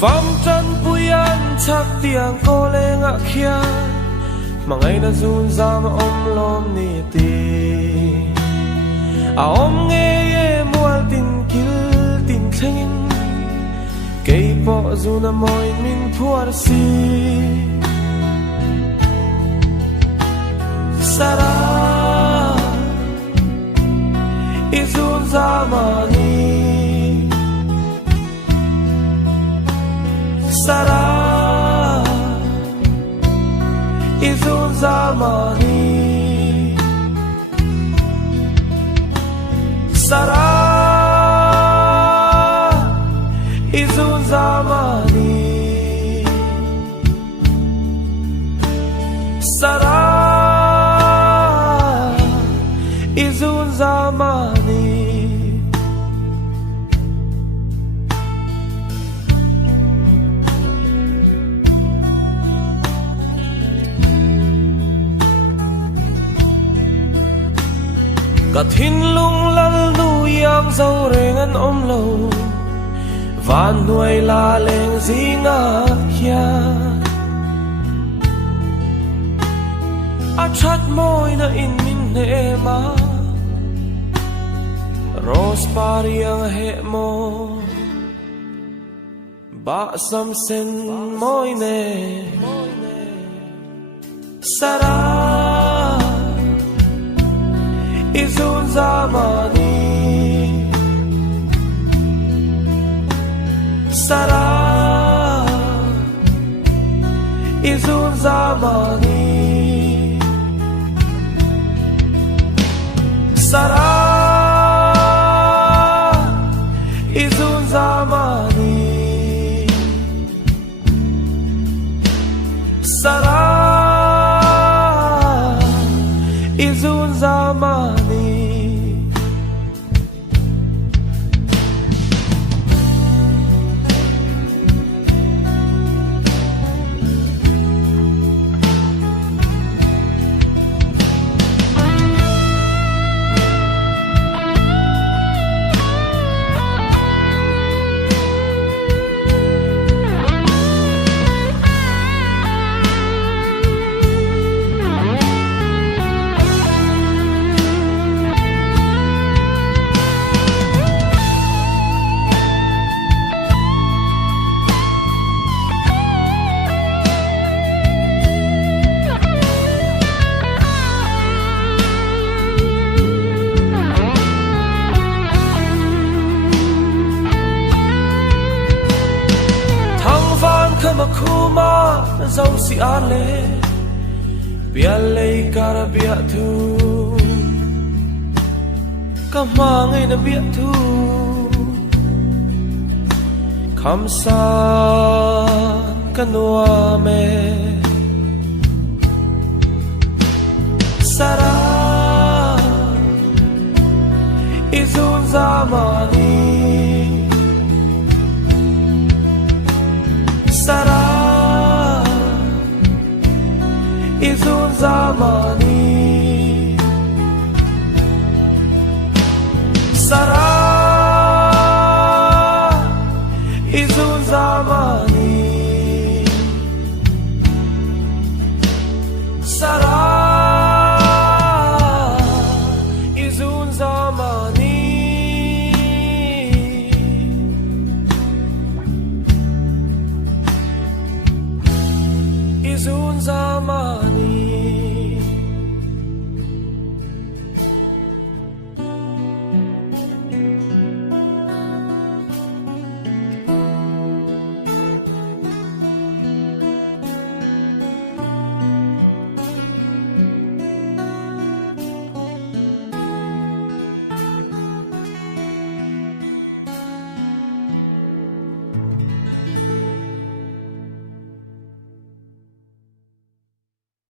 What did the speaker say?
pham trăn puyan chắc tiếng cô lên ngã kia mà ngày đã run ra mà ôm lom ni ti ôm nghe ye mual tin kil tin thengin cây bỏ dù na môi min phuar si sara izun zamani sara izun zamani sara izun zamani sara izun zamani cả thiên lung lal nu yang dâu rengan om lâu van nuôi la leng zinga kia a chat moi na in min ne ma rose pariang he mo ba sam sen moi ne sara izun zamani sara izun zamani sara izun zamani sara izun zamani kama kuma zau si ale bialei kara bia thu kama ngai na bia thu kamsa kanwa me sara izun zamani sara izun zamani